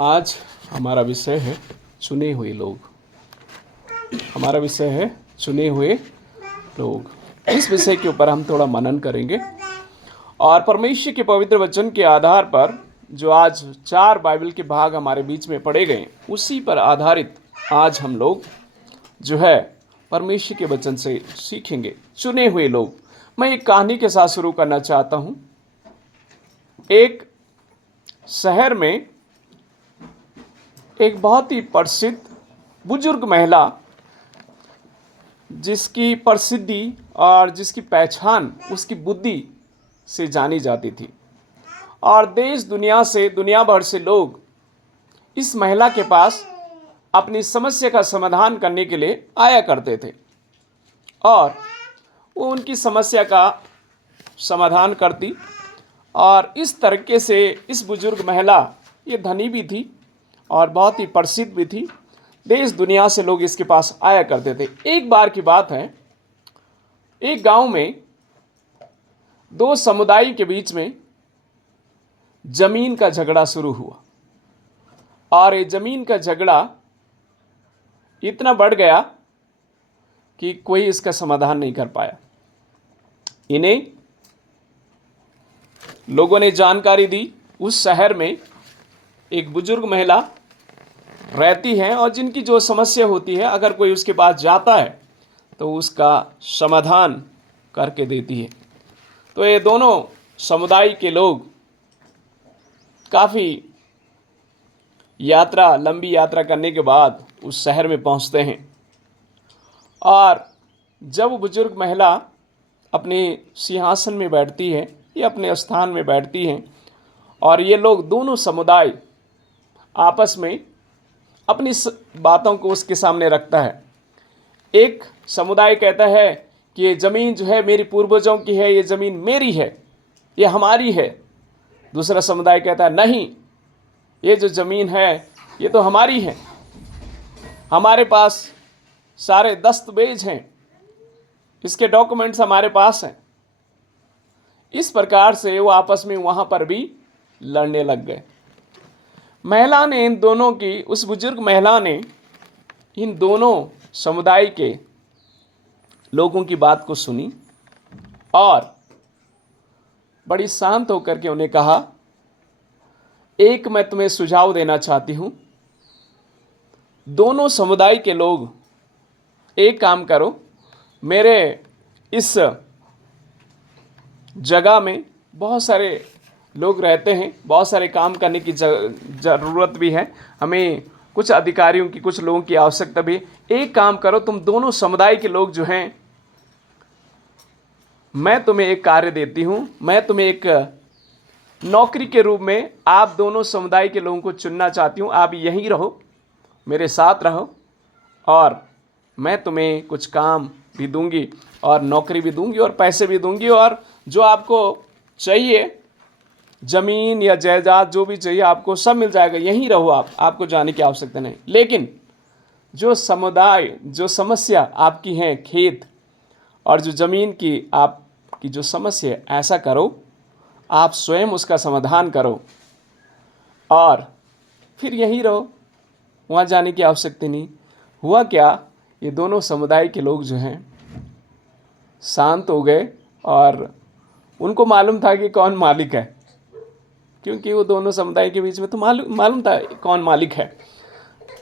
आज हमारा विषय है चुने हुए लोग। हमारा विषय है चुने हुए लोग। इस विषय के ऊपर हम थोड़ा मनन करेंगे और परमेश्वर के पवित्र वचन के आधार पर जो आज 4 बाइबल के भाग हमारे बीच में पढ़े गए उसी पर आधारित आज हम लोग जो है परमेश्वर के वचन से सीखेंगे। चुने हुए लोग। मैं एक कहानी के साथ शुरू करना चाहता हूँ। एक शहर में एक बहुत ही प्रसिद्ध बुजुर्ग महिला, जिसकी प्रसिद्धि और जिसकी पहचान उसकी बुद्धि से जानी जाती थी, और देश दुनिया भर से लोग इस महिला के पास अपनी समस्या का समाधान करने के लिए आया करते थे और वो उनकी समस्या का समाधान करती। और इस तरीके से इस बुजुर्ग महिला ये धनी भी थी और बहुत ही प्रसिद्ध भी थी। देश दुनिया से लोग इसके पास आया करते थे। एक बार की बात है, एक गांव में 2 समुदाय के बीच में जमीन का झगड़ा शुरू हुआ और ये जमीन का झगड़ा इतना बढ़ गया कि कोई इसका समाधान नहीं कर पाया। इन्हें लोगों ने जानकारी दी, उस शहर में एक बुजुर्ग महिला रहती है और जिनकी जो समस्या होती है, अगर कोई उसके पास जाता है तो उसका समाधान करके देती है। तो ये दोनों समुदाय के लोग काफ़ी लंबी यात्रा करने के बाद उस शहर में पहुंचते हैं। और जब बुजुर्ग महिला अपने सिंहासन में बैठती है या अपने स्थान में बैठती हैं और ये लोग दोनों समुदाय आपस में अपनी बातों को उसके सामने रखता है। एक समुदाय कहता है कि ये ज़मीन जो है मेरी पूर्वजों की है, ये ज़मीन मेरी है, ये हमारी है। दूसरा समुदाय कहता है नहीं, ये जो ज़मीन है ये तो हमारी है, हमारे पास सारे दस्तावेज हैं, इसके डॉक्यूमेंट्स हमारे पास हैं। इस प्रकार से वो आपस में वहाँ पर भी लड़ने लग गए। महिला ने उस बुजुर्ग महिला ने इन दोनों समुदाय के लोगों की बात को सुनी और बड़ी शांत होकर के उन्हें कहा, एक मैं तुम्हें सुझाव देना चाहती हूँ। दोनों समुदाय के लोग एक काम करो, मेरे इस जगह में बहुत सारे लोग रहते हैं, बहुत सारे काम करने की ज़रूरत भी है, हमें कुछ अधिकारियों की, कुछ लोगों की आवश्यकता भी। एक काम करो, तुम दोनों समुदाय के लोग जो हैं, मैं तुम्हें एक कार्य देती हूँ, मैं तुम्हें एक नौकरी के रूप में आप दोनों समुदाय के लोगों को चुनना चाहती हूँ। आप यहीं रहो, मेरे साथ रहो और मैं तुम्हें कुछ काम भी दूंगी और नौकरी भी दूंगी और पैसे भी दूंगी, और जो आपको चाहिए ज़मीन या जायदाद जो भी चाहिए आपको सब मिल जाएगा, यहीं रहो आपको जाने की आवश्यकता नहीं। लेकिन जो समस्या आपकी है, खेत और जो ज़मीन की आपकी जो समस्या है, ऐसा करो आप स्वयं उसका समाधान करो और फिर यहीं रहो, वहाँ जाने की आवश्यकता नहीं। हुआ क्या, ये दोनों समुदाय के लोग जो हैं शांत हो गए और उनको मालूम था कि कौन मालिक है, क्योंकि वो दोनों समुदाय के बीच में तो मालूम था कौन मालिक है।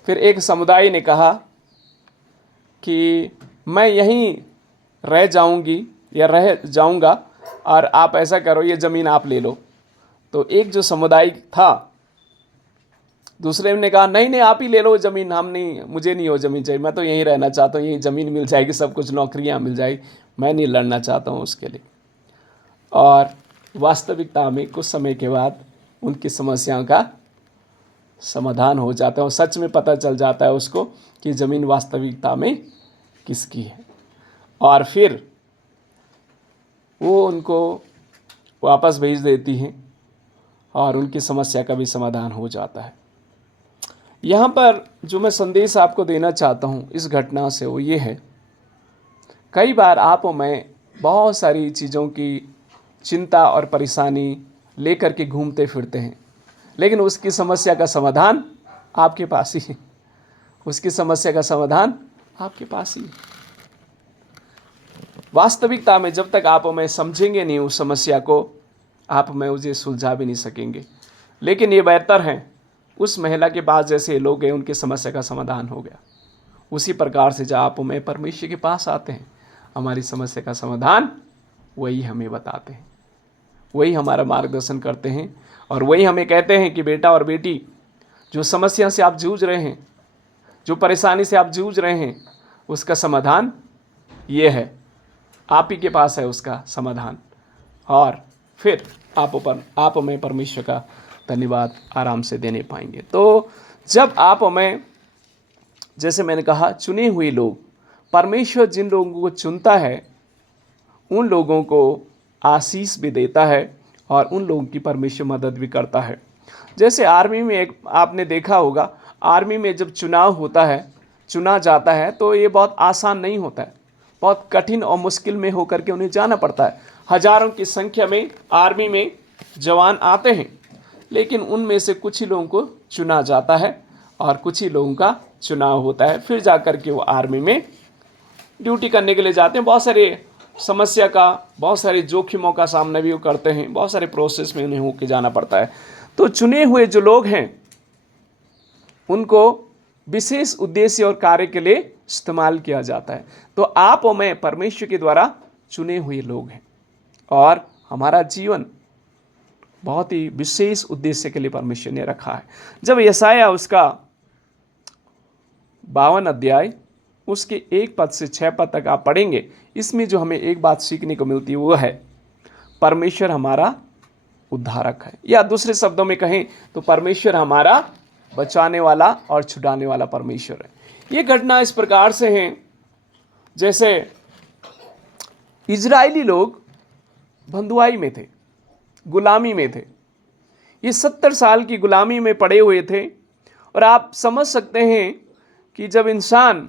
फिर एक समुदाय ने कहा कि मैं यहीं रह जाऊंगी या रह जाऊंगा और आप ऐसा करो, ये ज़मीन आप ले लो। तो एक जो समुदाय था, दूसरे ने कहा नहीं नहीं, आप ही ले लो ज़मीन, मुझे नहीं वो ज़मीन चाहिए, मैं तो यहीं रहना चाहता हूँ, यहीं ज़मीन मिल जाएगी, सब कुछ नौकरियाँ मिल जाएगी, मैं नहीं लड़ना चाहता हूँ उसके लिए। और वास्तविकता में कुछ समय के बाद उनकी समस्याओं का समाधान हो जाता है और सच में पता चल जाता है उसको कि ज़मीन वास्तविकता में किसकी है, और फिर वो उनको वापस भेज देती हैं और उनकी समस्या का भी समाधान हो जाता है। यहाँ पर जो मैं संदेश आपको देना चाहता हूँ इस घटना से वो ये है, कई बार आप और मैं बहुत सारी चीज़ों की चिंता और परेशानी लेकर के घूमते फिरते हैं, लेकिन उसकी समस्या का समाधान आपके पास ही है। उसकी समस्या का समाधान आपके पास ही है। वास्तविकता में जब तक आप और मैं समझेंगे नहीं उस समस्या को, आप में उसे सुलझा भी नहीं सकेंगे। लेकिन ये बेहतर है उस महिला के पास जैसे लोग गए, उनकी समस्या का समाधान हो गया। उसी प्रकार से जब आप और मैं परमेश्वर के पास आते हैं, हमारी समस्या का समाधान वही हमें बताते हैं, वही हमारा मार्गदर्शन करते हैं, और वही हमें कहते हैं कि बेटा और बेटी, जो समस्या से आप जूझ रहे हैं, जो परेशानी से आप जूझ रहे हैं, उसका समाधान ये है, आप ही के पास है उसका समाधान। और फिर आप हमें परमेश्वर का धन्यवाद आराम से देने पाएंगे। तो जब आप हमें, जैसे मैंने कहा, चुने हुए लोग, परमेश्वर जिन लोगों को चुनता है उन लोगों को आशीष भी देता है और उन लोगों की परमेश्वर मदद भी करता है। जैसे आर्मी में एक आपने देखा होगा, आर्मी में जब चुनाव होता है, चुना जाता है, तो ये बहुत आसान नहीं होता है, बहुत कठिन और मुश्किल में होकर के उन्हें जाना पड़ता है। हजारों की संख्या में आर्मी में जवान आते हैं, लेकिन उनमें से कुछ ही लोगों को चुना जाता है और कुछ ही लोगों का चुनाव होता है। फिर जाकर के वो आर्मी में ड्यूटी करने के लिए जाते हैं। बहुत सारे समस्या का, बहुत सारे जोखिमों का सामना भी वो करते हैं, बहुत सारे प्रोसेस में उन्हें होके जाना पड़ता है। तो चुने हुए जो लोग हैं उनको विशेष उद्देश्य और कार्य के लिए इस्तेमाल किया जाता है। तो आप और मैं परमेश्वर के द्वारा चुने हुए लोग हैं और हमारा जीवन बहुत ही विशेष उद्देश्य के लिए परमेश्वर ने रखा है। जब यशायाह उसका 52 अध्याय उसके 1 पद से 6 पद तक आप पढ़ेंगे, इसमें जो हमें एक बात सीखने को मिलती है वो है परमेश्वर हमारा उद्धारक है, या दूसरे शब्दों में कहें तो परमेश्वर हमारा बचाने वाला और छुड़ाने वाला परमेश्वर है। ये घटना इस प्रकार से है, जैसे इजरायली लोग बंधुआई में थे, गुलामी में थे। ये 70 साल की गुलामी में पड़े हुए थे। और आप समझ सकते हैं कि जब इंसान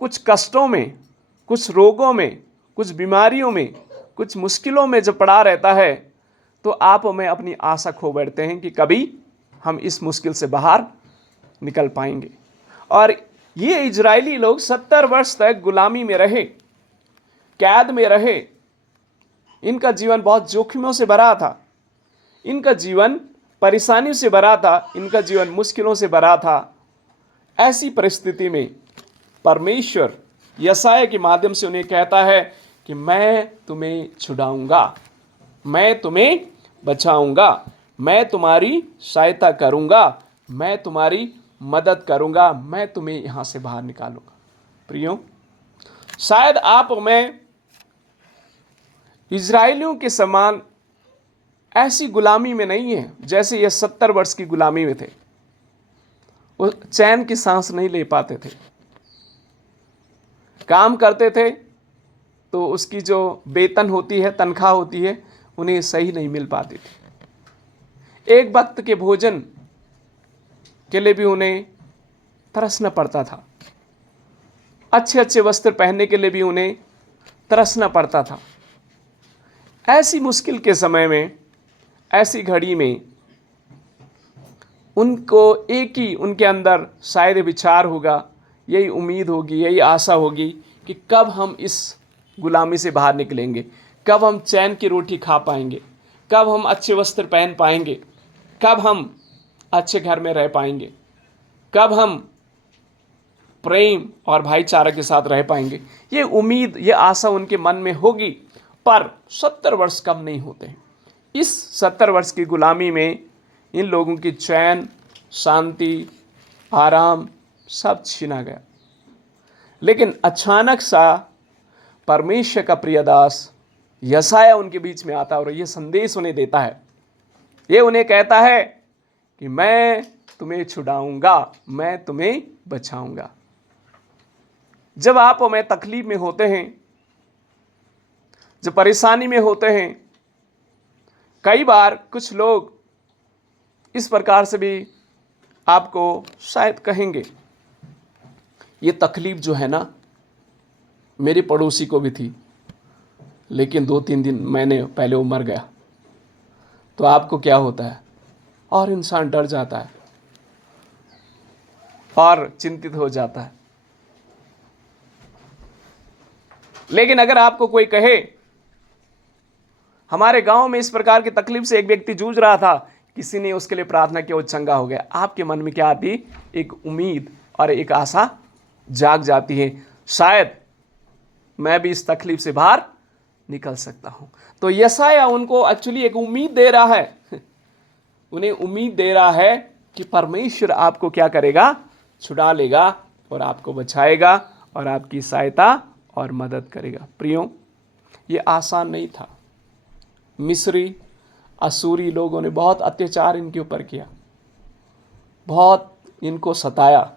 कुछ कष्टों में, कुछ रोगों में, कुछ बीमारियों में, कुछ मुश्किलों में जब पड़ा रहता है, तो आप हमें अपनी आशा खो बैठते हैं कि कभी हम इस मुश्किल से बाहर निकल पाएंगे। और ये इजरायली लोग 70 वर्ष तक गुलामी में रहे, कैद में रहे। इनका जीवन बहुत जोखिमों से भरा था, इनका जीवन परेशानियों से भरा था, इनका जीवन मुश्किलों से भरा था। ऐसी परिस्थिति में परमेश्वर यशायाह के माध्यम से उन्हें कहता है कि मैं तुम्हें छुड़ाऊंगा, मैं तुम्हें बचाऊंगा, मैं तुम्हारी सहायता करूंगा, मैं तुम्हारी मदद करूंगा, मैं तुम्हें यहां से बाहर निकालूंगा। प्रियो, शायद आप और मैं इजरायलियों के समान ऐसी गुलामी में नहीं है जैसे ये 70 वर्ष की गुलामी में थे। वो चैन की सांस नहीं ले पाते थे, काम करते थे तो उसकी जो वेतन होती है, तनख्वाह होती है, उन्हें सही नहीं मिल पाती थी। एक वक्त के भोजन के लिए भी उन्हें तरसना पड़ता था, अच्छे अच्छे वस्त्र पहनने के लिए भी उन्हें तरसना पड़ता था। ऐसी मुश्किल के समय में, ऐसी घड़ी में उनको एक ही उनके अंदर शायद विचार होगा, यही उम्मीद होगी, यही आशा होगी कि कब हम इस गुलामी से बाहर निकलेंगे, कब हम चैन की रोटी खा पाएंगे, कब हम अच्छे वस्त्र पहन पाएंगे, कब हम अच्छे घर में रह पाएंगे, कब हम प्रेम और भाईचारा के साथ रह पाएंगे। ये उम्मीद, ये आशा उनके मन में होगी। पर 70 वर्ष कम नहीं होते। इस 70 वर्ष की गुलामी में इन लोगों की चैन, शांति, आराम सब छीना गया। लेकिन अचानक सा परमेश्वर का प्रिय दास यशायाह उनके बीच में आता और ये संदेश उन्हें देता है। ये उन्हें कहता है कि मैं तुम्हें छुड़ाऊंगा, मैं तुम्हें बचाऊंगा। जब आप और मैं तकलीफ में होते हैं, जब परेशानी में होते हैं, कई बार कुछ लोग इस प्रकार से भी आपको शायद कहेंगे, ये तकलीफ जो है ना मेरे पड़ोसी को भी थी, लेकिन 2-3 दिन महीने पहले वो मर गया। तो आपको क्या होता है? और इंसान डर जाता है और चिंतित हो जाता है। लेकिन अगर आपको कोई कहे, हमारे गांव में इस प्रकार की तकलीफ से एक व्यक्ति जूझ रहा था, किसी ने उसके लिए प्रार्थना की, वो चंगा हो गया, आपके मन में क्या आती? एक उम्मीद और एक आशा जाग जाती है, शायद मैं भी इस तकलीफ से बाहर निकल सकता हूं। तो यशायाह उनको एक्चुअली एक उम्मीद दे रहा है, उन्हें उम्मीद दे रहा है कि परमेश्वर आपको क्या करेगा? छुड़ा लेगा और आपको बचाएगा और आपकी सहायता और मदद करेगा। प्रियो, ये आसान नहीं था। मिस्री असूरी लोगों ने बहुत अत्याचार इनके ऊपर किया, बहुत इनको सताया,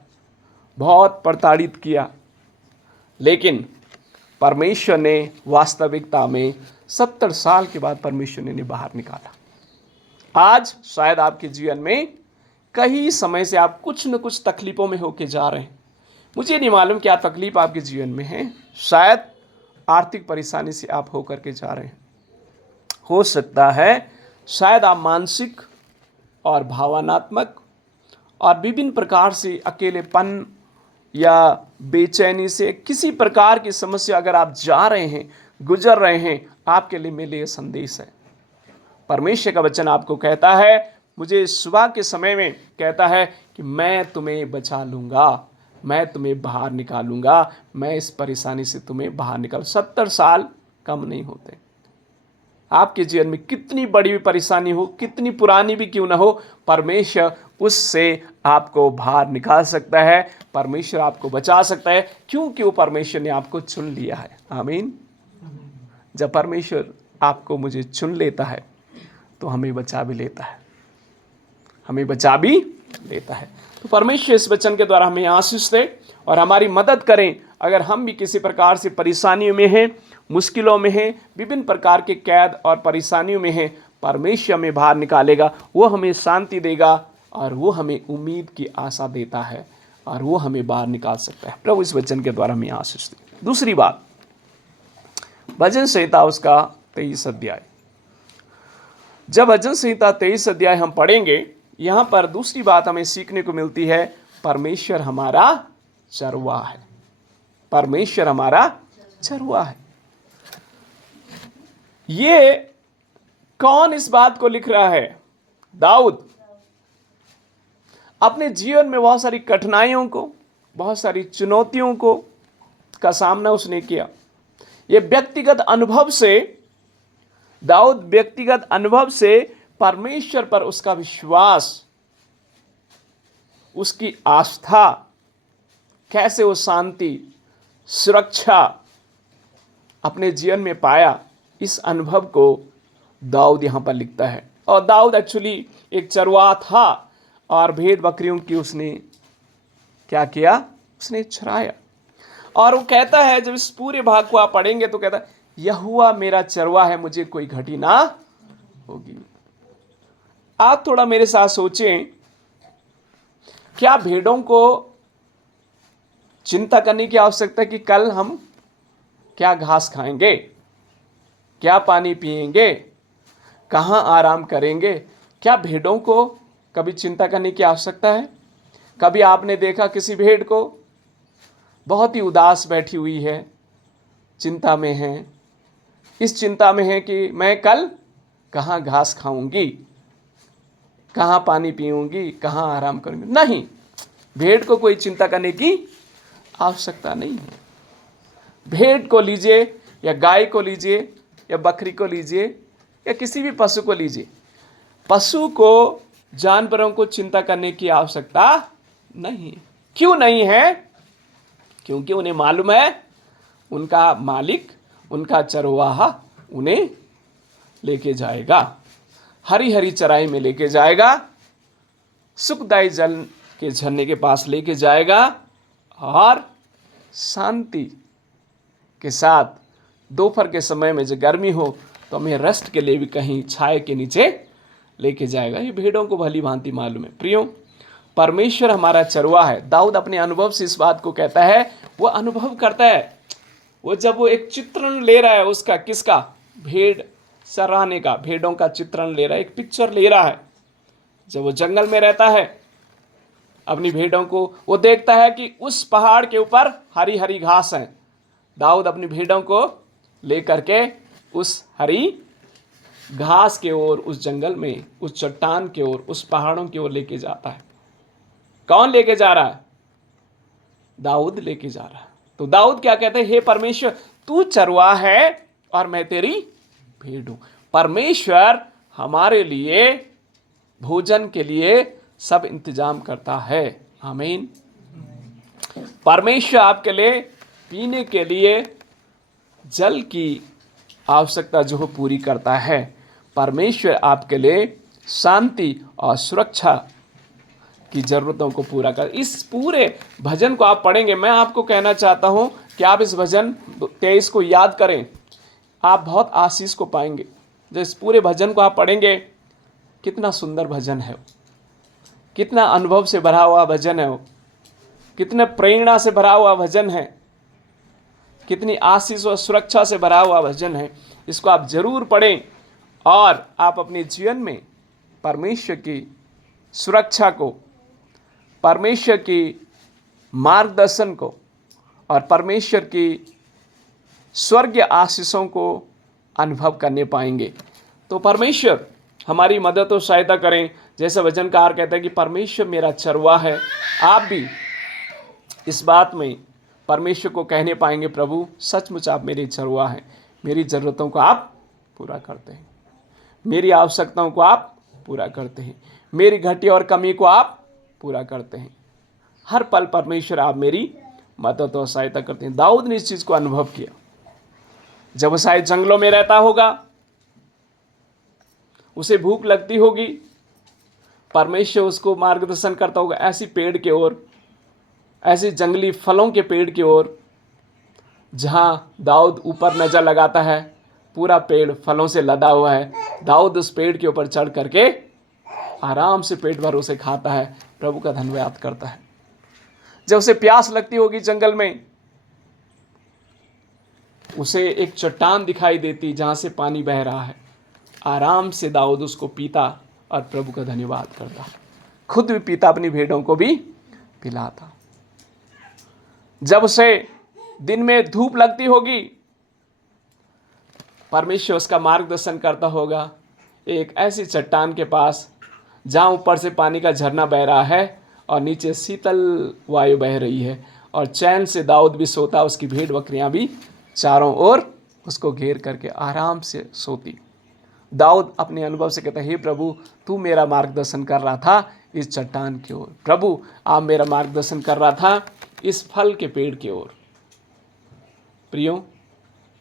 बहुत प्रताड़ित किया, लेकिन परमेश्वर ने वास्तविकता में 70 साल के बाद परमेश्वर ने इन्हें बाहर निकाला। आज शायद आपके जीवन में कई समय से आप कुछ न कुछ तकलीफों में होके जा रहे हैं। मुझे नहीं मालूम क्या तकलीफ आपके जीवन में है। शायद आर्थिक परेशानी से आप होकर के जा रहे हैं, हो सकता है शायद आप मानसिक और भावनात्मक और विभिन्न प्रकार से अकेलेपन या बेचैनी से किसी प्रकार की समस्या अगर आप जा रहे हैं, गुजर रहे हैं, आपके लिए मेरे लिए संदेश है। परमेश्वर का वचन आपको कहता है, मुझे सुबह के समय में कहता है कि मैं तुम्हें बचा लूँगा, मैं तुम्हें बाहर निकालूंगा, मैं इस परेशानी से तुम्हें बाहर निकाल। 70 साल कम नहीं होते। आपके जीवन में कितनी बड़ी भी परेशानी हो, कितनी पुरानी भी क्यों ना हो, परमेश्वर उससे आपको बाहर निकाल सकता है, परमेश्वर आपको बचा सकता है, क्योंकि वो परमेश्वर ने आपको चुन लिया है। आमीन। जब परमेश्वर आपको मुझे चुन लेता है तो हमें बचा भी लेता है, हमें बचा भी लेता है। तो परमेश्वर इस वचन के द्वारा हमें आशीष दे और हमारी मदद करें। अगर हम भी किसी प्रकार से परेशानियों में हैं, मुश्किलों में हैं, विभिन्न प्रकार के कैद और परेशानियों में हैं, परमेश्वर हमें बाहर निकालेगा, वो हमें शांति देगा और वो हमें उम्मीद की आशा देता है और वो हमें बाहर निकाल सकता है। प्रभु इस वचन के द्वारा हमें आशीष दे। दूसरी बात, भजन संहिता उसका 23 अध्याय। जब भजन संहिता 23 अध्याय हम पढ़ेंगे, यहाँ पर दूसरी बात हमें सीखने को मिलती है, परमेश्वर हमारा चरवाहा है। परमेश्वर हमारा चरवाहा है। ये कौन इस बात को लिख रहा है? दाऊद। अपने जीवन में बहुत सारी कठिनाइयों को, बहुत सारी चुनौतियों को का सामना उसने किया। ये व्यक्तिगत अनुभव से, दाऊद व्यक्तिगत अनुभव से परमेश्वर पर उसका विश्वास, उसकी आस्था, कैसे वो शांति, सुरक्षा अपने जीवन में पाया, इस अनुभव को दाऊद यहाँ पर लिखता है। और दाऊद एक्चुअली एक चरवाहा था और भेड़ बकरियों की उसने क्या किया? उसने चराया। और वो कहता है, जब इस पूरे भाग को आप पढ़ेंगे तो कहता है, यहोवा मेरा चरवाहा है, मुझे कोई घटी ना होगी। आप थोड़ा मेरे साथ सोचें, क्या भेड़ों को चिंता करने की आवश्यकता है कि कल हम क्या घास खाएंगे, क्या पानी पिएंगे, कहाँ आराम करेंगे? क्या भेड़ों को कभी चिंता करने की आवश्यकता है? कभी आपने देखा किसी भेड़ को बहुत ही उदास बैठी हुई है, चिंता में है, इस चिंता में है कि मैं कल कहाँ घास खाऊंगी, कहाँ पानी पीऊंगी, कहाँ आराम करूंगी? नहीं, भेड़ को कोई चिंता करने की आवश्यकता नहीं है। भेड़ को लीजिए या गाय को लीजिए या बकरी को लीजिए या किसी भी पशु को लीजिए, पशु को, जानवरों को चिंता करने की आवश्यकता नहीं। क्यों नहीं है? क्योंकि उन्हें मालूम है उनका मालिक, उनका चरवाहा उन्हें लेके जाएगा, हरी हरी चराई में लेके जाएगा, सुखदायी जल के झरने के पास लेके जाएगा और शांति के साथ दोपहर के समय में जब गर्मी हो तो हमें रेस्ट के लिए भी कहीं छाए के नीचे लेके जाएगा। ये भेड़ों को भली भांति मालूम है। प्रियो, परमेश्वर हमारा चरवाहा है। दाऊद अपने अनुभव से इस बात को कहता है, वो अनुभव करता है, वो जब वो एक चित्रण ले रहा है उसका, किसका? भेड़ चराने का, भेड़ों का चित्रण ले रहा है, एक पिक्चर ले रहा है। जब वो जंगल में रहता है अपनी भेड़ों को, वो देखता है कि उस पहाड़ के ऊपर हरी हरी घास है। दाऊद अपनी भेड़ों को लेकर के उस हरी घास के ओर, उस जंगल में, उस चट्टान के ओर, उस पहाड़ों की ओर लेके जाता है। कौन लेके जा रहा है? दाऊद लेके जा रहा है। तो दाऊद क्या कहते हैं? हे परमेश्वर, तू चरवाहा है और मैं तेरी भेड़ हूं। परमेश्वर हमारे लिए भोजन के लिए सब इंतजाम करता है। आमीन। परमेश्वर आपके लिए पीने के लिए जल की आवश्यकता जो पूरी करता है। परमेश्वर आपके लिए शांति और सुरक्षा की जरूरतों को पूरा कर। इस पूरे भजन को आप पढ़ेंगे, मैं आपको कहना चाहता हूं कि आप इस भजन 23 को याद करें, आप बहुत आशीष को पाएंगे। जब इस पूरे भजन को आप पढ़ेंगे, कितना सुंदर भजन है, कितना अनुभव से भरा हुआ भजन है, कितने प्रेरणा से भरा हुआ भजन है, कितनी आशीष और सुरक्षा से भरा हुआ भजन है। इसको आप जरूर पढ़ें और आप अपने जीवन में परमेश्वर की सुरक्षा को, परमेश्वर की मार्गदर्शन को और परमेश्वर की स्वर्गीय आशीषों को अनुभव करने पाएंगे। तो परमेश्वर हमारी मदद और सहायता करें। जैसे वचनकार कहते हैं कि परमेश्वर मेरा चरवाहा है, आप भी इस बात में परमेश्वर को कहने पाएंगे, प्रभु सचमुच आप मेरे चरवाहा हैं, मेरी ज़रूरतों को आप पूरा करते हैं, मेरी आवश्यकताओं को आप पूरा करते हैं, मेरी घटी और कमी को आप पूरा करते हैं। हर पल परमेश्वर आप मेरी मदद और सहायता करते हैं। दाऊद ने इस चीज़ को अनुभव किया। जब वो शायद जंगलों में रहता होगा, उसे भूख लगती होगी, परमेश्वर उसको मार्गदर्शन करता होगा ऐसी पेड़ के ओर, ऐसी जंगली फलों के पेड़ की ओर, जहां दाऊद ऊपर नजर लगाता है, पूरा पेड़ फलों से लदा हुआ है। दाऊद उस पेड़ के ऊपर चढ़ करके आराम से पेट भर उसे खाता है, प्रभु का धन्यवाद करता है। जब उसे प्यास लगती होगी जंगल में, उसे एक चट्टान दिखाई देती जहां से पानी बह रहा है, आराम से दाऊद उसको पीता और प्रभु का धन्यवाद करता। खुद भी पीता, अपनी भेड़ों को भी पिलाता। जब उसे दिन में धूप लगती होगी, परमेश्वर उसका मार्गदर्शन करता होगा एक ऐसी चट्टान के पास जहाँ ऊपर से पानी का झरना बह रहा है और नीचे शीतल वायु बह रही है, और चैन से दाऊद भी सोता, उसकी भेड़ बकरियां भी चारों ओर उसको घेर करके आराम से सोती। दाऊद अपने अनुभव से कहता है, हे प्रभु तू मेरा मार्गदर्शन कर रहा था इस चट्टान की ओर, प्रभु आप मेरा मार्गदर्शन कर रहा था इस फल के पेड़ की ओर। प्रियो,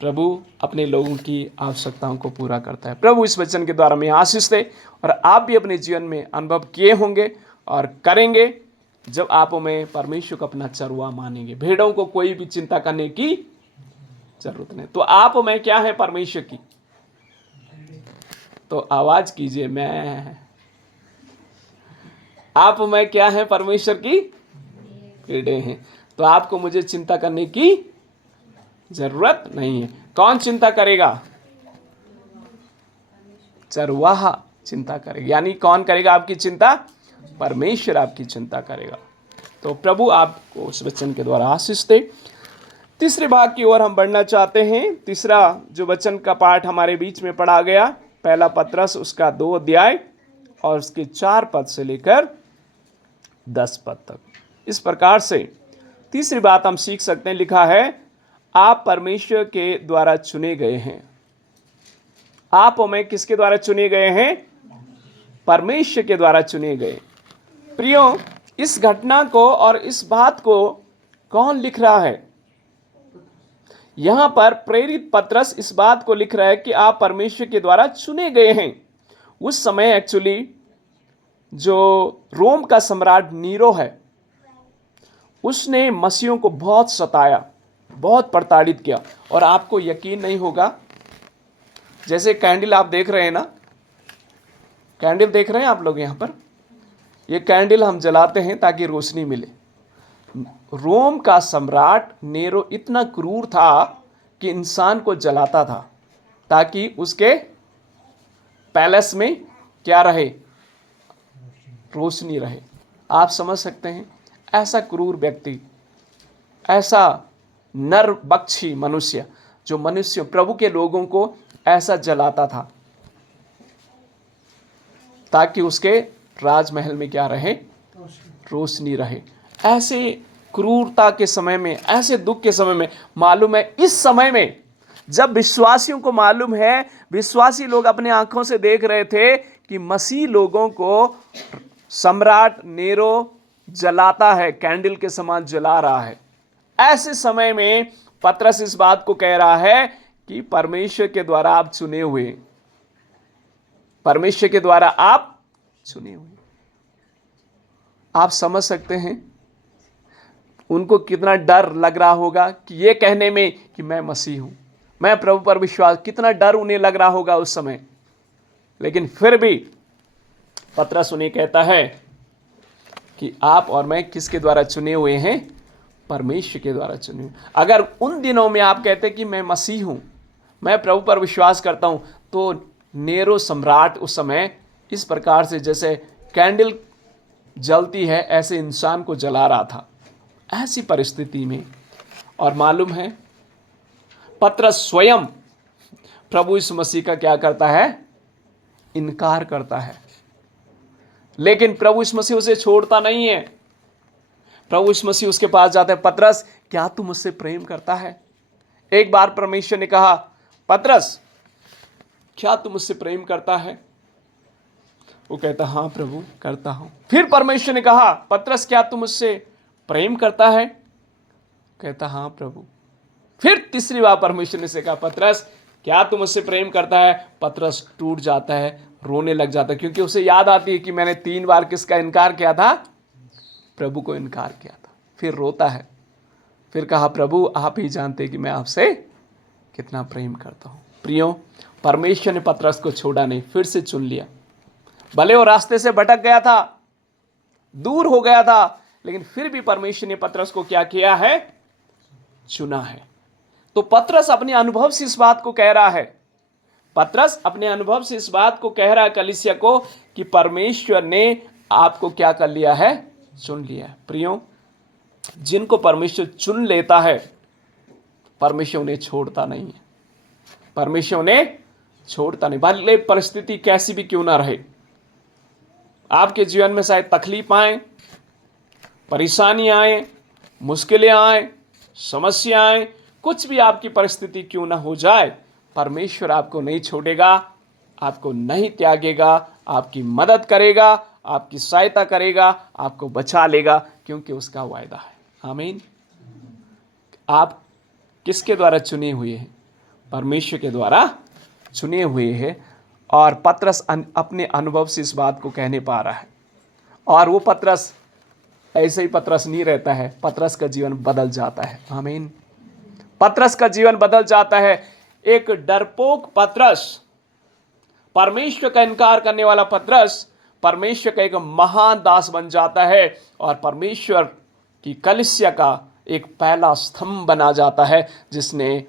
प्रभु अपने लोगों की आवश्यकताओं को पूरा करता है। प्रभु इस वचन के द्वारा मैं आशीष दे, और आप भी अपने जीवन में अनुभव किए होंगे और करेंगे जब आप में परमेश्वर को अपना चरवाहा मानेंगे। भेड़ों को कोई भी चिंता करने की जरूरत नहीं। तो आप में क्या है परमेश्वर की? तो आवाज कीजिए, मैं। आप में क्या है परमेश्वर की? भेड़ें हैं। तो आपको मुझे चिंता करने की जरूरत नहीं है। कौन चिंता करेगा? चरवाहा चिंता करेगा। यानी कौन करेगा आपकी चिंता? परमेश्वर आपकी चिंता करेगा। तो प्रभु आपको उस वचन के द्वारा आशीष दे। तीसरे भाग की ओर हम बढ़ना चाहते हैं। तीसरा जो वचन का पाठ हमारे बीच में पढ़ा गया, पहला पत्रस उसका 2 अध्याय और उसके 4 पद से लेकर 10 पद तक। इस प्रकार से तीसरी बात हम सीख सकते हैं, लिखा है आप परमेश्वर के द्वारा चुने गए हैं। आप और मैं किसके द्वारा चुने गए हैं? परमेश्वर के द्वारा चुने गए। प्रियो, इस घटना को और इस बात को कौन लिख रहा है? यहां पर प्रेरित पत्रस इस बात को लिख रहा है कि आप परमेश्वर के द्वारा चुने गए हैं। उस समय एक्चुअली जो रोम का सम्राट नीरो है, उसने मसीहों को बहुत सताया, बहुत प्रताड़ित किया। और आपको यकीन नहीं होगा, जैसे कैंडल आप देख रहे हैं ना, कैंडल देख रहे हैं आप लोग यहाँ पर, ये कैंडल हम जलाते हैं ताकि रोशनी मिले। रोम का सम्राट नेरो इतना क्रूर था कि इंसान को जलाता था ताकि उसके पैलेस में क्या रहे? रोशनी रहे। आप समझ सकते हैं, ऐसा क्रूर व्यक्ति, ऐसा नरभक्षी मनुष्य, जो मनुष्य प्रभु के लोगों को ऐसा जलाता था ताकि उसके राजमहल में क्या रहे, रोशनी रहे। ऐसे क्रूरता के समय में, ऐसे दुख के समय में, मालूम है इस समय में जब विश्वासियों को मालूम है, विश्वासी लोग अपने आंखों से देख रहे थे कि मसीह लोगों को सम्राट नेरो जलाता है, कैंडल के समान जला रहा है, ऐसे समय में पतरस इस बात को कह रहा है कि परमेश्वर के द्वारा आप चुने हुए, परमेश्वर के द्वारा आप चुने हुए। आप समझ सकते हैं उनको कितना डर लग रहा होगा कि ये कहने में कि मैं मसीह हूं, मैं प्रभु पर विश्वास, कितना डर उन्हें लग रहा होगा उस समय। लेकिन फिर भी पतरस उन्हें कहता है कि आप और मैं किसके द्वारा चुने हुए हैं, परमेश्वर के द्वारा चुने हुए। अगर उन दिनों में आप कहते कि मैं मसीह हूं, मैं प्रभु पर विश्वास करता हूं, तो नेरो सम्राट उस समय इस प्रकार से जैसे कैंडल जलती है ऐसे इंसान को जला रहा था, ऐसी परिस्थिति में। और मालूम है पतरस स्वयं प्रभु यीशु मसीह का क्या करता है, इनकार करता है। लेकिन प्रभु यीशु मसीह उसे छोड़ता नहीं है। प्रभु यीशु मसीह उसके पास जाता है, पतरस क्या तू मुझसे प्रेम करता है? एक बार परमेश्वर ने कहा, पतरस क्या तू मुझसे प्रेम करता है? वो कहता हाँ प्रभु करता हूं। फिर परमेश्वर ने कहा, पतरस क्या तू मुझसे प्रेम करता है? कहता हाँ प्रभु। फिर तीसरी बार परमेश्वर ने से कहा, पतरस क्या तू मुझसे प्रेम करता है? पतरस टूट जाता है, रोने लग जाता है, क्योंकि उसे याद आती है कि मैंने 3 बार किसका इनकार किया था, प्रभु को इनकार किया था। फिर रोता है, फिर कहा प्रभु आप ही जानते हैं कि मैं आपसे कितना प्रेम करता हूं। प्रियो, परमेश्वर ने पतरस को छोड़ा नहीं, फिर से चुन लिया। भले वो रास्ते से भटक गया था, दूर हो गया था, लेकिन फिर भी परमेश्वर ने पतरस को क्या किया है, चुना है। तो पतरस अपने अनुभव से इस बात को कह रहा है, पतरस अपने अनुभव से इस बात को कह रहा है कलीसिया को कि परमेश्वर ने आपको क्या कर लिया है, चुन लिया है। प्रियो, जिनको परमेश्वर चुन लेता है, परमेश्वर उन्हें छोड़ता नहीं है, परमेश्वर उन्हें छोड़ता नहीं। भले परिस्थिति कैसी भी क्यों ना रहे, आपके जीवन में शायद तकलीफ आए, परेशानी आए, मुश्किलें आए, समस्या आए, कुछ भी आपकी परिस्थिति क्यों ना हो जाए, परमेश्वर आपको नहीं छोड़ेगा, आपको नहीं त्यागेगा, आपकी मदद करेगा, आपकी सहायता करेगा, आपको बचा लेगा, क्योंकि उसका वायदा है। आमीन। आप किसके द्वारा चुने हुए हैं? परमेश्वर के द्वारा चुने हुए हैं। और पतरस अपने अनुभव से इस बात को कहने पा रहा है। और वो पतरस ऐसे ही पतरस नहीं रहता है, पतरस का जीवन बदल जाता है। आमीन। पतरस का जीवन बदल जाता है। एक डरपोक पतरस, परमेश्वर का इनकार करने वाला पतरस, परमेश्वर का एक महान दास बन जाता है और परमेश्वर की कलीसिया का एक पहला स्तंभ बना जाता है, जिसने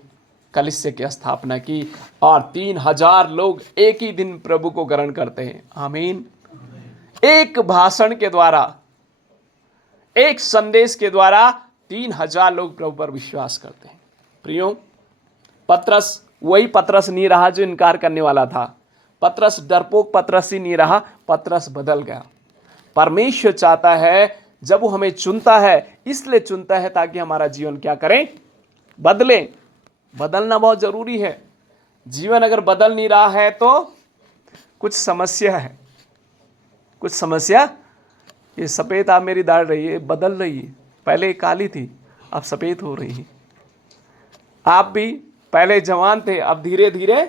कलीसिया की स्थापना की। और 3000 लोग एक ही दिन प्रभु को ग्रहण करते हैं। आमीन। एक भाषण के द्वारा, एक संदेश के द्वारा 3000 लोग प्रभु पर विश्वास करते हैं। प्रियो, पतरस वही पतरस नहीं रहा जो इनकार करने वाला था। पतरस डरपोक पतरस ही नहीं रहा, पतरस बदल गया। परमेश्वर चाहता है, जब वो हमें चुनता है, इसलिए चुनता है ताकि हमारा जीवन क्या करें, बदले। बदलना बहुत जरूरी है। जीवन अगर बदल नहीं रहा है तो कुछ समस्या है, कुछ समस्या। ये सफ़ेद आप मेरी दाढ़ रही है, बदल रही है, पहले काली थी अब सफ़ेद हो रही है। आप भी पहले जवान थे, अब धीरे धीरे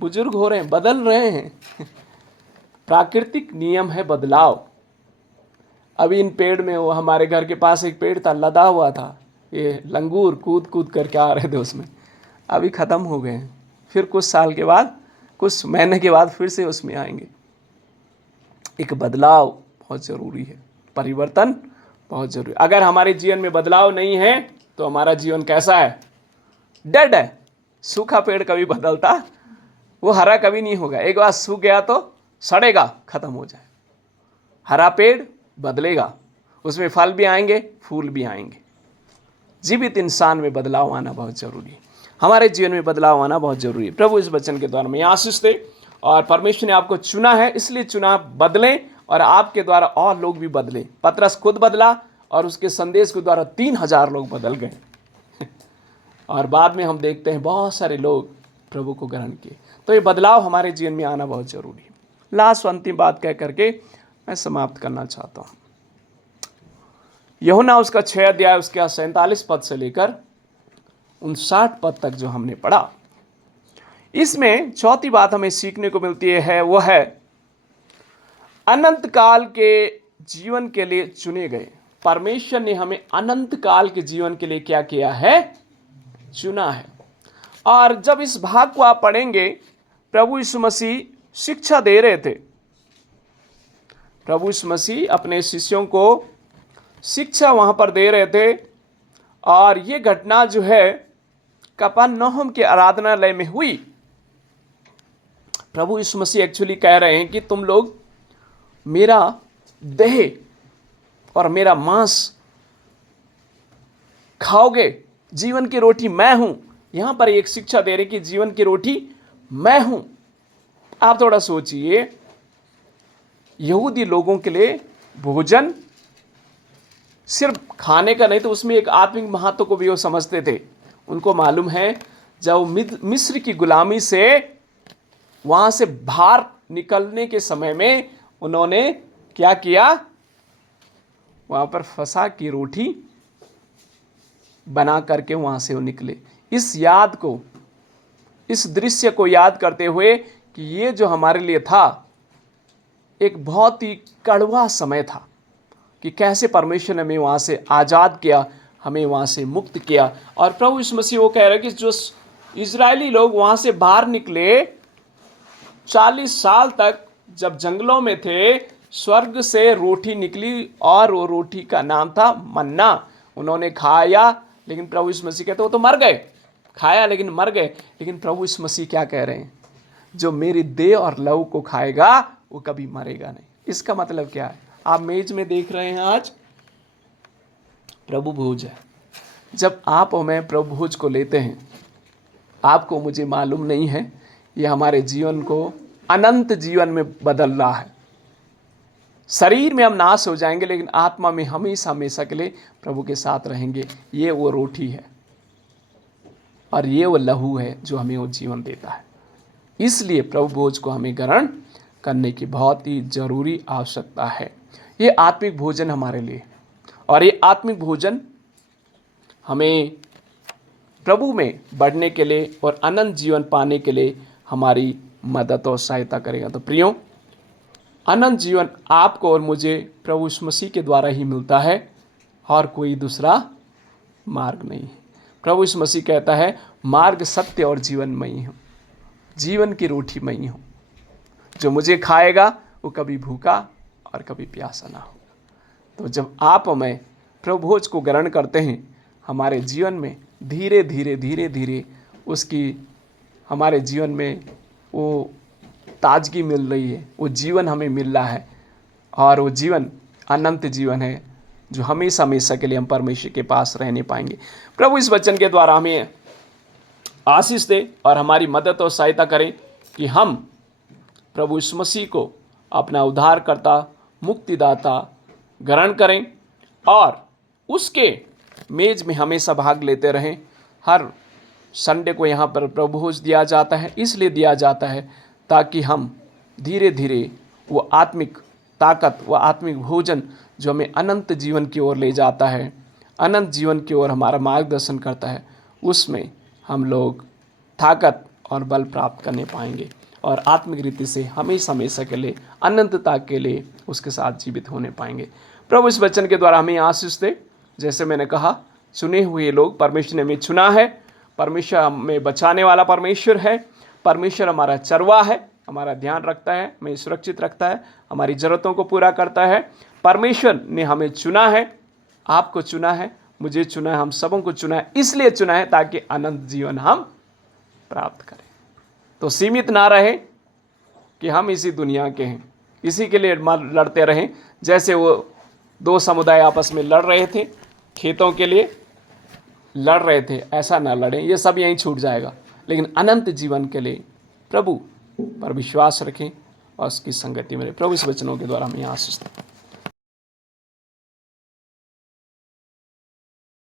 बुजुर्ग हो रहे हैं, बदल रहे हैं। प्राकृतिक नियम है बदलाव। अभी इन पेड़ में, वो हमारे घर के पास एक पेड़ था, लदा हुआ था, ये लंगूर कूद कूद करके आ रहे थे उसमें, अभी ख़त्म हो गए हैं। फिर कुछ साल के बाद, कुछ महीने के बाद फिर से उसमें आएंगे। एक बदलाव बहुत ज़रूरी है, परिवर्तन बहुत ज़रूरी। अगर हमारे जीवन में बदलाव नहीं है तो हमारा जीवन कैसा है, डेड है। सूखा पेड़ कभी बदलता, वो हरा कभी नहीं होगा। एक बार सूख गया तो सड़ेगा, खत्म हो जाए। हरा पेड़ बदलेगा, उसमें फल भी आएंगे, फूल भी आएंगे। जीवित इंसान में बदलाव आना बहुत जरूरी है। हमारे जीवन में बदलाव आना बहुत जरूरी है। प्रभु इस वचन के द्वारा में आशीष दे। और परमेश्वर ने आपको चुना है, इसलिए चुना, बदलें और आपके द्वारा और लोग भी बदले। पतरस खुद बदला और उसके संदेश के द्वारा 3000 लोग बदल गए। और बाद में हम देखते हैं बहुत सारे लोग प्रभु को ग्रहण किए। तो ये बदलाव हमारे जीवन में आना बहुत जरूरी है। लास्ट अंतिम बात कह करके मैं समाप्त करना चाहता हूँ। यूहन्ना उसका 6 अध्याय उसके 47 पद से लेकर 59 पद तक जो हमने पढ़ा, इसमें चौथी बात हमें सीखने को मिलती है, वो है अनंत काल के जीवन के लिए चुने गए। परमेश्वर ने हमें अनंत काल के जीवन के लिए क्या किया है? चुना है। और जब इस भाग को आप पढ़ेंगे, प्रभु यीशु मसीह शिक्षा दे रहे थे। प्रभु यीशु मसीह अपने शिष्यों को शिक्षा वहां पर दे रहे थे। और ये घटना जो है कफरनहूम के आराधनालय में हुई। प्रभु यीशु मसीह एक्चुअली कह रहे हैं कि तुम लोग मेरा देह और मेरा मांस खाओगे, जीवन की रोटी मैं हूं। यहां पर एक शिक्षा दे रहे कि जीवन की रोटी मैं हूं। आप थोड़ा सोचिए, यहूदी लोगों के लिए भोजन सिर्फ खाने का नहीं, तो उसमें एक आत्मिक महत्व को भी वो समझते थे। उनको मालूम है जब मिस्र की गुलामी से वहां से बाहर निकलने के समय में उन्होंने क्या किया, वहां पर फसह की रोटी बना करके वहां से वो निकले। इस याद को, इस दृश्य को याद करते हुए कि ये जो हमारे लिए था एक बहुत ही कड़वा समय था, कि कैसे परमेश्वर ने हमें वहां से आज़ाद किया, हमें वहां से मुक्त किया। और प्रभु यीशु मसीह वो कह रहे कि जो इजरायली लोग वहां से बाहर निकले, 40 साल तक जब जंगलों में थे, स्वर्ग से रोटी निकली और वो रोटी का नाम था मन्ना। उन्होंने खाया, लेकिन प्रभु यीशु मसीह कहते वो तो मर गए। खाया लेकिन मर गए। लेकिन प्रभु यीशु मसीह क्या कह रहे हैं? जो मेरी देह और लहू को खाएगा वो कभी मरेगा नहीं। इसका मतलब क्या है? आप मेज में देख रहे हैं आज प्रभु भोज है। जब आप और मैं प्रभु भोज को लेते हैं, आपको मुझे मालूम नहीं है, ये हमारे जीवन को अनंत जीवन में बदल रहा है। शरीर में हम नाश हो जाएंगे, लेकिन आत्मा में हमेशा हमेशा के लिए प्रभु के साथ रहेंगे। ये वो रोटी है और ये वो लहू है जो हमें वो जीवन देता है। इसलिए प्रभु भोज को हमें ग्रहण करने की बहुत ही जरूरी आवश्यकता है। ये आत्मिक भोजन हमारे लिए, और ये आत्मिक भोजन हमें प्रभु में बढ़ने के लिए और अनंत जीवन पाने के लिए हमारी मदद और सहायता करेगा। तो प्रियो, अनंत जीवन आपको और मुझे प्रभु यीशु मसीह के द्वारा ही मिलता है, और कोई दूसरा मार्ग नहीं है। प्रभु यीशु मसीह कहता है, मार्ग, सत्य और जीवन मैं ही हूँ, जीवन की रोटी मैं ही हूँ। जो मुझे खाएगा वो कभी भूखा और कभी प्यासा ना होगा। तो जब आप और मैं प्रभु भोज को ग्रहण करते हैं, हमारे जीवन में धीरे धीरे धीरे धीरे उसकी हमारे जीवन में वो ताजगी मिल रही है, वो जीवन हमें मिल रहा है। और वो जीवन अनंत जीवन है, जो हमेशा हमेशा के लिए हम परमेश्वर के पास रहने पाएंगे। प्रभु इस वचन के द्वारा हमें आशीष दे और हमारी मदद और सहायता करें कि हम प्रभु यीशु मसीह को अपना उद्धारकर्ता, मुक्तिदाता ग्रहण करें और उसके मेज में हमेशा भाग लेते रहें। हर संडे को यहाँ पर प्रभु भोज दिया जाता है, इसलिए दिया जाता है ताकि हम धीरे धीरे वो आत्मिक ताकत, वो आत्मिक भोजन जो हमें अनंत जीवन की ओर ले जाता है, अनंत जीवन की ओर हमारा मार्गदर्शन करता है, उसमें हम लोग ताकत और बल प्राप्त करने पाएंगे और आत्मिक रीति से हमेशा हमेशा के लिए, अनंतता के लिए उसके साथ जीवित होने पाएंगे। प्रभु इस वचन के द्वारा हमें आशीष दे। जैसे मैंने कहा, चुने हुए लोग, परमेश्वर ने हमें चुना है। परमेश्वर हमें बचाने वाला परमेश्वर है। परमेश्वर हमारा चरवा है, हमारा ध्यान रखता है, हमें सुरक्षित रखता है, हमारी ज़रूरतों को पूरा करता है। परमेश्वर ने हमें चुना है, आपको चुना है, मुझे चुना है, हम सबों को चुना है। इसलिए चुना है ताकि अनंत जीवन हम प्राप्त करें। तो सीमित ना रहे कि हम इसी दुनिया के हैं, इसी के लिए लड़ते रहें। जैसे वो दो समुदाय आपस में लड़ रहे थे, खेतों के लिए लड़ रहे थे, ऐसा ना लड़ें, ये सब यहीं छूट जाएगा। लेकिन अनंत जीवन के लिए प्रभु पर विश्वास रखें और उसकी संगति में रहें। प्रभु इस वचनों के द्वारा हमें आशीष दें।